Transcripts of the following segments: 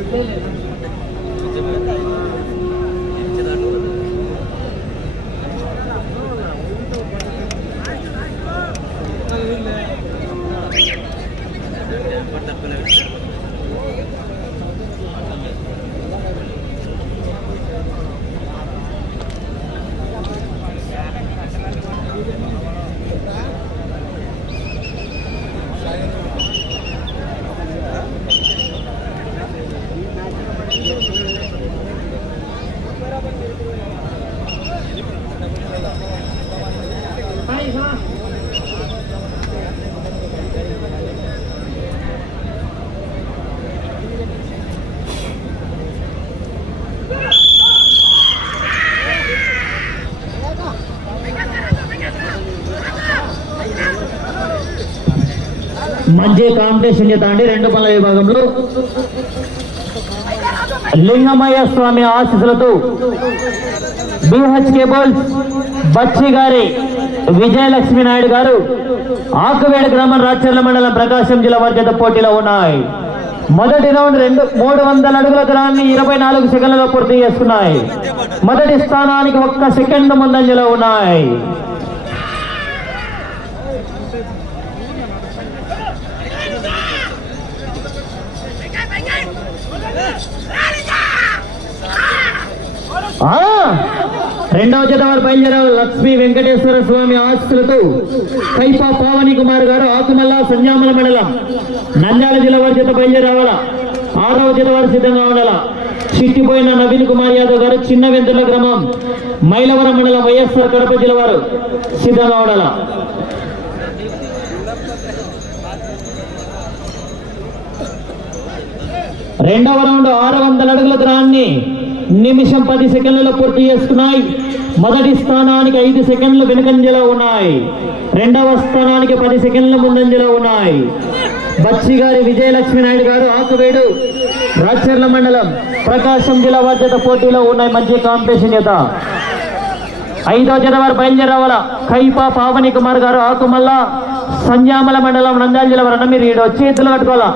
って。మంచి competition చేత అండి. రెండు పనుల విభాగంలో లింగమయ్య స్వామి ఆశీస్సులతో బిహెచ్ కేబుల్స్ బచ్చి గారి విజయలక్ష్మి నాయుడు గారు ఆకువేడ గ్రామం రాచర్ల మండలం ప్రకాశం జిల్లా వర్గత పోటీలో ఉన్నాయి. మొదటి రౌండ్ రెండు మూడు వందల అడుగుల దూరాన్ని ఇరవై నాలుగు సెకండ్లలో పూర్తి చేసుకున్నాయి. మొదటి స్థానానికి ఒక్క సెకండ్ ముందంజలో ఉన్నాయి. రెండవ జత వారు బయలుదేరారు. లక్ష్మీ వెంకటేశ్వర స్వామి ఆస్తులతో కైపా పావని కుమార్ గారు ఆకుమల్ల సంజామల మండలం నంద్యాల జిల్లా వారి జత బయలుదేరావాల? ఆరవ జత వారు సిద్ధంగా ఉండాల? చిట్టిపోయిన నవీన్ కుమార్ యాదవ్ గారు చిన్న వెంతుల గ్రామం మైలవరం మండలం వైఎస్ఆర్ కడప జిల్లా వారు సిద్ధంగా ఉండాల? రెండవ రౌండ్ ఆరు వందల అడుగుల దూరాన్ని నిమిషం పది సెకండ్లలో పూర్తి చేసుకున్నాయి. మొదటి స్థానానికి ఐదు సెకండ్లు వెనుకంజలో ఉన్నాయి. రెండవ స్థానానికి పది సెకండ్ల ముందంజలో ఉన్నాయి. బచ్చి గారి విజయలక్ష్మి నాయుడు గారు ఆకువేడు. రాచర్ల మండలం ప్రకాశం జిల్లా బాధ్యత పోటీలో ఉన్నాయి మంచి కాంపిటీషన్ చేత. ఐదో జత వారు బయలుదేరవాల కైపా పావని కుమార్ గారు ఆకుమల్ల. సంజామల మండలం నంద్యాల జిల్లా వారు మీరు ఈడు వచ్చి ఎద్దులు కట్టుకోవాలా?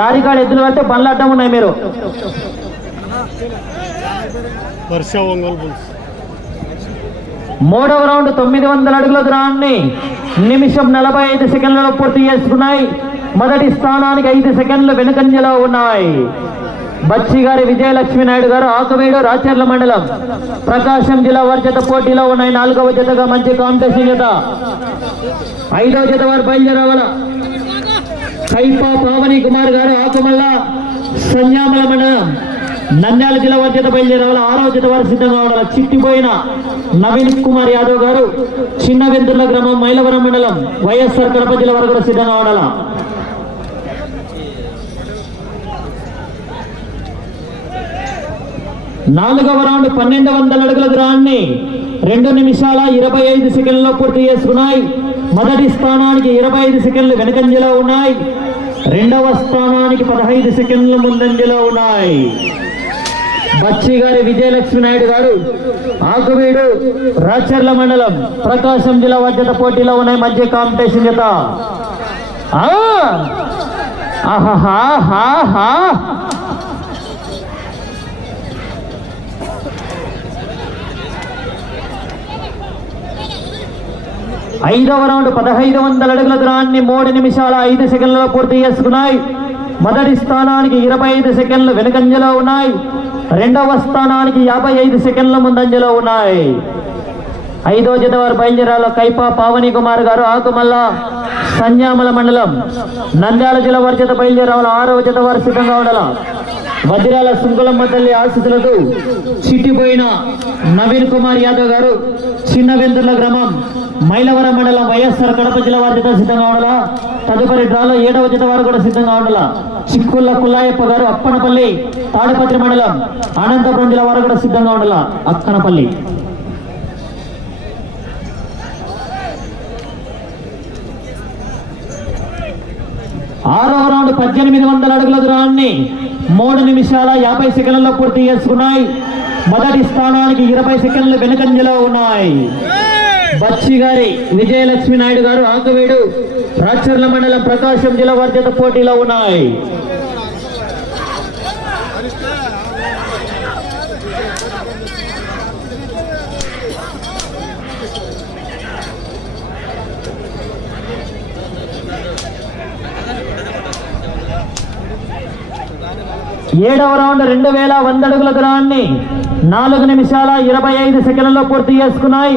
లారీ కాడ ఎద్దులు కడితే బండ్లు అడ్డం ఉన్నాయి మీరు. వర్ష ఒంగోలు బుల్స్ మూడవ రౌండ్ తొమ్మిది వందల అడుగుల దూరాన్ని నిమిషం నలభై ఐదు సెకండ్లలో పూర్తి చేసుకున్నాయి. మొదటి స్థానానికి ఐదు సెకండ్లు వెనుకంజలో ఉన్నాయి. బచ్చి గారి విజయలక్ష్మి నాయుడు గారు ఆకువీడు రాచర్ల మండలం. ప్రకాశం జిల్లా వర్జత పోటీలో ఉన్నాయి. నాలుగవ జతగా మంచి కాంపిటీషన్ జత. ఐదవ జత వారు బయలుదేరవల. కైపా పావని కుమార్ గారు ఆకుమల్ల సంజామల మండలం. నంద్యాల జిల్లా వారి చేత బయలుదేరాలి ఆరవ జత వారు సిద్ధంగా ఉండాలి? చిట్టిపోయిన నవీన్ కుమార్ యాదవ్ గారు చిన్న వెంతుర్ల గ్రామం మైలవరం మండలం వైఎస్ఆర్ కడప జిల్లా వారు కూడా సిద్ధంగా ఉండాలి? నాలుగవ రౌండ్ పన్నెండు వందల అడుగుల గ్రాన్ని రెండు నిమిషాల ఇరవై ఐదు సెకండ్లో పూర్తి చేసుకున్నాయి. మొదటి స్థానానికి ఇరవై ఐదు సెకండ్లు వెనుకంజలో ఉన్నాయి. రెండవ స్థానానికి పదహైదు సెకండ్లు ముందంజలో ఉన్నాయి. బచ్చి గారి విజయలక్ష్మి నాయుడు గారు ఆకువీడు రాచర్ల మండలం ప్రకాశం జిల్లా బాధ్యత పోటీలో ఉన్నాయి మధ్య కాంపిటీషన్ జత. ఐదవ రౌండ్ పదహైదు వందల అడుగుల దూరాన్ని మూడు నిమిషాల ఐదు సెకండ్లలో పూర్తి చేసుకున్నాయి. మొదటి స్థానానికి ఇరవై ఐదు సెకండ్లు వెనుకంజలో ఉన్నాయి. రెండవ స్థానానికి యాభై ఐదు సెకండ్ల ముందంజలో ఉన్నాయి. ఐదో జత వారు బయలుదేరాల కైపా పావని కుమార్ గారు ఆకుమల్ల సంజామల మండలం. నంద్యాల జిల్లా వారి జత బయలుదేరాల ఆరవ జత వారు సిద్ధంగా ఉండాల. వజ్రాల సుంకులమ్మ తల్లి ఆశీస్సులతో చిట్టిపోయిన నవీన్ కుమార్ యాదవ్ గారు చిన్న వెందుర్ల గ్రామం. మైలవరం మండలం వైఎస్ఆర్ కడప జిల్లా వారి జత సిద్ధంగా ఉండాలా? తదుపరి డ్రాలో ఏడవ జత వారు కూడా సిద్ధంగా ఉండాలా? చిక్కుల కుల్లాయప్ప గారు అప్పనపల్లి తాడిపత్రి మండలం అనంతపురం జిల్లా వారు కూడా సిద్ధంగా ఉండాలా? అక్కనపల్లి. ఆరవ రౌండ్ పద్దెనిమిది వందల అడుగుల దూరాన్ని మూడు నిమిషాల యాభై సెకండ్లలో పూర్తి చేసుకున్నాయి. మొదటి స్థానానికి ఇరవై సెకండ్లు వెనుకంజలో ఉన్నాయి. బక్షి గారి విజయలక్ష్మి నాయుడు గారు ఆకువీడు రాచర్ల మండలం ప్రకాశం జిల్లా వర్ధిత పోటీలో ఉన్నాయి. ఏడవ రౌండ్ రెండు వేల వంద అడుగుల దూరాన్ని నాలుగు నిమిషాల ఇరవై ఐదు సెకండ్లలో పూర్తి చేసుకున్నాయి.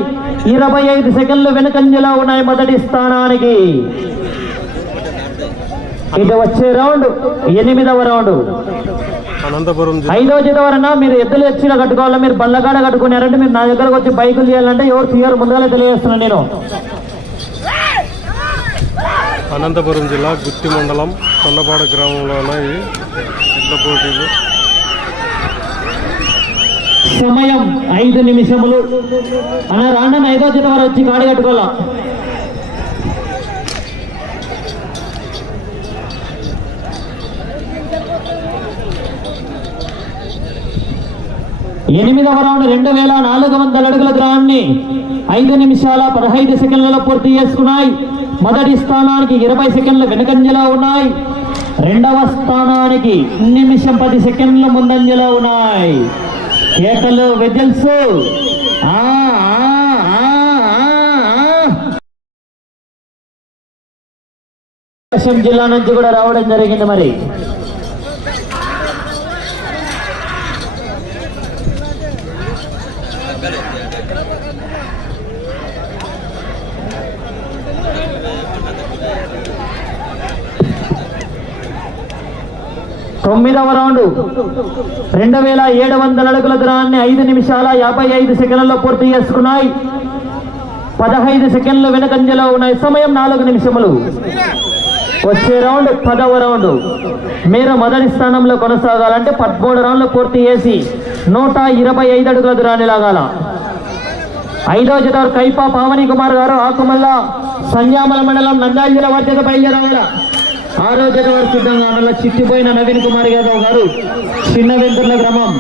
ఇరవై ఐదు సెకండ్లు వెనుకంజలో ఉన్నాయి మొదటి స్థానానికి. ఇది వచ్చే రౌండ్ ఎనిమిదవ రౌండ్. అనంతపురం జత వరన మీరు ఎద్దులు ఎచ్చిన కట్టుకోవాలా మీరు బల్లగాడ కట్టుకున్నారంటే మీరు నా దగ్గరకు వచ్చి బైకులు తీయాలంటే ఎవరు తీయరు ముందుగానే తెలియజేస్తున్నాను నేను. అనంతపురం జిల్లా గుత్తి మండలం కొండపాడు గ్రామంలో ఎడ్ల పోటీలు. సమయం ఐదు నిమిషములు. అన్న రాండని ఐదో జత వారు వచ్చి కాడి కట్టుకోవాలా? ఎనిమిదవ రౌండ్ రెండు వేల నాలుగు వందల అడుగుల దూరాన్ని ఐదు నిమిషాల పదహైదు సెకండ్లలో పూర్తి చేసుకున్నాయి. మొదటి స్థానానికి ఇరవై సెకండ్లు వెనుకంజలో ఉన్నాయి. రెండవ స్థానానికి నిమిషం పది సెకండ్లు ముందంజలో ఉన్నాయి. కేకలు వెజల్స్. ఆ, ప్రకాశం జిల్లా నుంచి కూడా రావడం జరిగింది మరి. తొమ్మిదవ రౌండ్. రెండు వేల ఏడు వందల అడుగుల దూరాన్ని ఐదు నిమిషాల యాభై ఐదు సెకండ్లలో పూర్తి చేసుకున్నాయి. పదహైదు సెకండ్లు వెనుకంజలో ఉన్నాయి. సమయం నాలుగు నిమిషములు. వచ్చే రౌండ్ పదవ రౌండ్. మీరు మొదటి స్థానంలో కొనసాగాలంటే పదమూడు రౌండ్లు పూర్తి చేసి నూట ఇరవై ఐదు అడుగుల దూరాన్ని లాగాల. ఐదో జత కైపా పావని కుమార్ గారు ఆకుమల్ల సంజామల మండలం నంద్యాల జిల్లా వర్జత బయలుదేరాల ఆరో జత వారు సిద్ధంగా మళ్ళీ చిట్టిపోయిన నవీన్ కుమార్ యాదవ్ గారు చిన్న వెంతుర్ల గ్రామం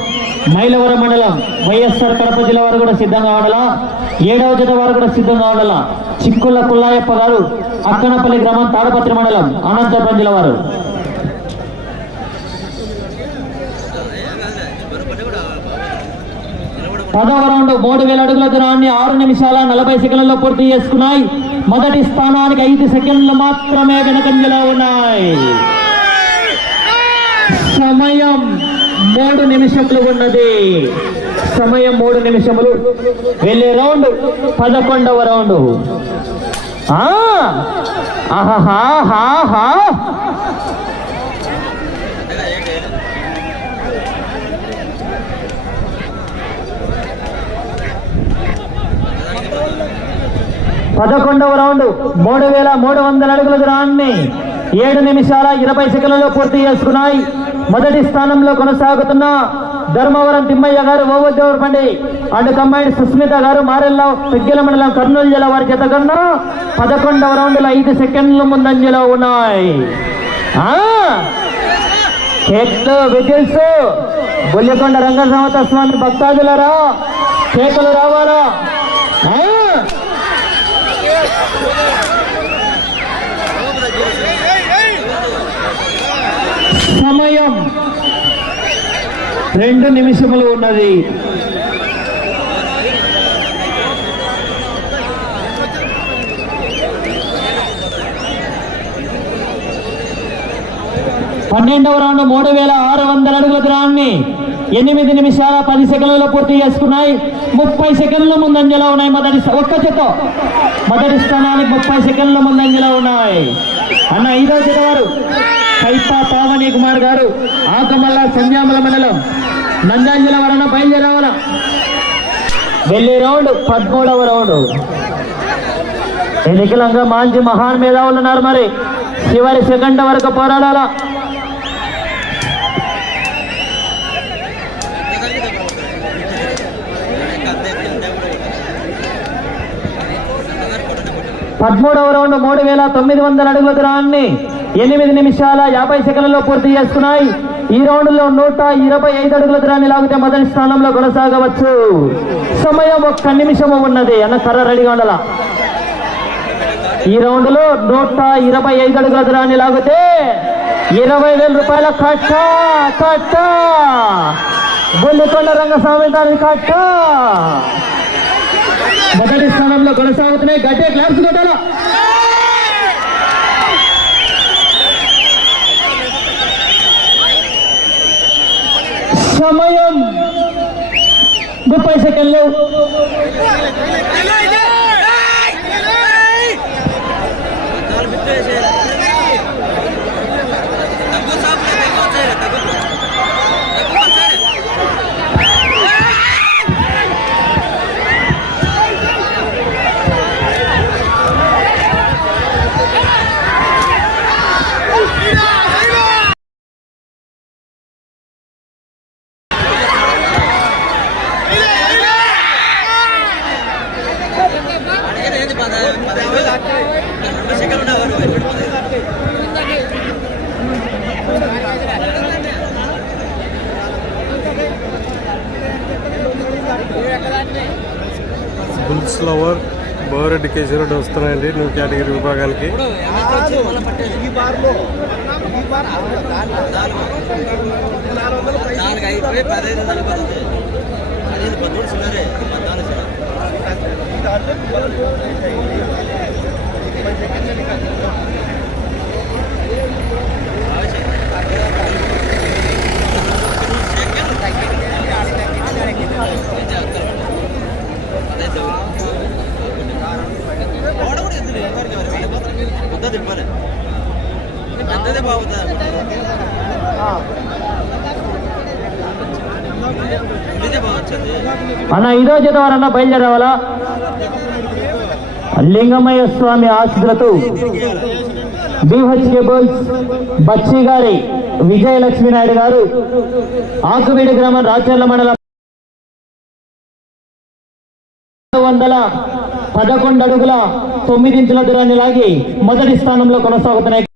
మైలవరం మండలం వైఎస్ఆర్ కడప జిల్లా వారు కూడా సిద్ధంగా ఆడలా ఏడవ జత వారు కూడా సిద్ధంగా ఆడలా చిక్కుల కుల్లాయప్ప గారు అక్కనపల్లి గ్రామం తాడపత్రి మండలం అనంతపురం జిల్లా వారు. పదవ రౌండ్ మూడు వేల అడుగుల దూరాన్ని ఆరు నిమిషాల నలభై సెకండ్లలో పూర్తి చేసుకున్నాయి. మొదటి స్థానానికి ఐదు సెకండ్లు మాత్రమే వెనుకంజలో ఉన్నాయి. సమయం మూడు నిమిషములు ఉన్నది. సమయం మూడు నిమిషములు. వెళ్ళే రౌండ్ పదకొండవ రౌండ్. ఆ, పదకొండవ రౌండ్ మూడు వేల మూడు వందల అడుగుల దూరాన్ని ఏడు నిమిషాల ఇరవై సెకండ్లలో పూర్తి చేసుకున్నాయి. మొదటి స్థానంలో కొనసాగుతున్న ధర్మవరం తిమ్మయ్య గారు ఓవదేవర్ పండి అండ్ కంబైన్ సుస్మిత గారు మారెల్ల పెగ్గెల మండలం కర్నూలు జిల్లా వారి చేత కన్నా పదకొండవ రౌండ్లో ఐదు సెకండ్లు ముందంజలో ఉన్నాయి. ఆ! విజిల్స్. బుల్లికొండ రంగసమత స్వామి భక్తాదులరా కేకులు రావాలా? ఆ? సమయం రెండు నిమిషములు ఉన్నది. పన్నెండవ రౌండ్ మూడు వేల ఆరు వందల అడుగుల దూరాన్ని ఎనిమిది నిమిషాల పది సెకండ్లలో పూర్తి చేసుకున్నాయి. ముప్పై సెకండ్ల ముందంజలో ఉన్నాయి. మొదటి ఒక్క చేత మొదటి స్థానానికి ముప్పై సెకండ్ల ముందంజలో ఉన్నాయి. అన్న ఐదో జత వారు. కైపా పావని కుమార్ గారు. ఆకమల్ల సంజామల మండలం. నందాంజల వలన బయలుదేరవల? వెళ్ళే రౌండ్ పదమూడవ రౌండ్. ఎన్నికలంగా మాంచి మహాన్ మేధావులు ఉన్నారు మరి. చివరి సెకండ్ వరకు పోరాడాలా? పదమూడవ రౌండ్ మూడు వేల తొమ్మిది వందల అడుగుల దూరాన్ని ఎనిమిది నిమిషాల యాభై సెకండ్లలో పూర్తి చేసుకున్నాయి ఈ రౌండ్లో నూట ఇరవై ఐదు అడుగుల దూరాన్ని లాగితే మొదటి స్థానంలో కొనసాగవచ్చు. సమయం ఒక్క నిమిషము ఉన్నది. అన్న కర్ర రెడీగా ఉండాల? ఈ రౌండ్లో నూట ఇరవై ఐదు అడుగుల దూరాన్ని లాగితే ఇరవై వేల రూపాయల కట్ట కట్ట. బుల్లికొండ రంగస్వామి దాని కట్ట. మొదటి స్థానంలో కొనసాగుతున్నాయి. గట్టే గ్లాస్ కొట్టాల? సమయం ముప్పై సెకండ్లు. బుల్స్ లవర్ బోరెడ్డి కేశవరెడ్డి వస్తున్నాయండి న్యూ కేటగిరీ విభాగానికి. నాలుగు అయిపోయి పదహైదు ఐదో జత వారన్నా బయలుదేరవాలా? లింగమయ్య స్వామి ఆశీస్సులతో బీహెచ్ కేబుల్స్ బచ్చి గారి విజయలక్ష్మి నాయుడు గారు ఆకువీడి గ్రామం రాచర్ల మండలం వందల పదకొండు అడుగుల తొమ్మిది ఇంచుల దూరాన్ని లాగి మొదటి స్థానంలో కొనసాగుతున్నాయి.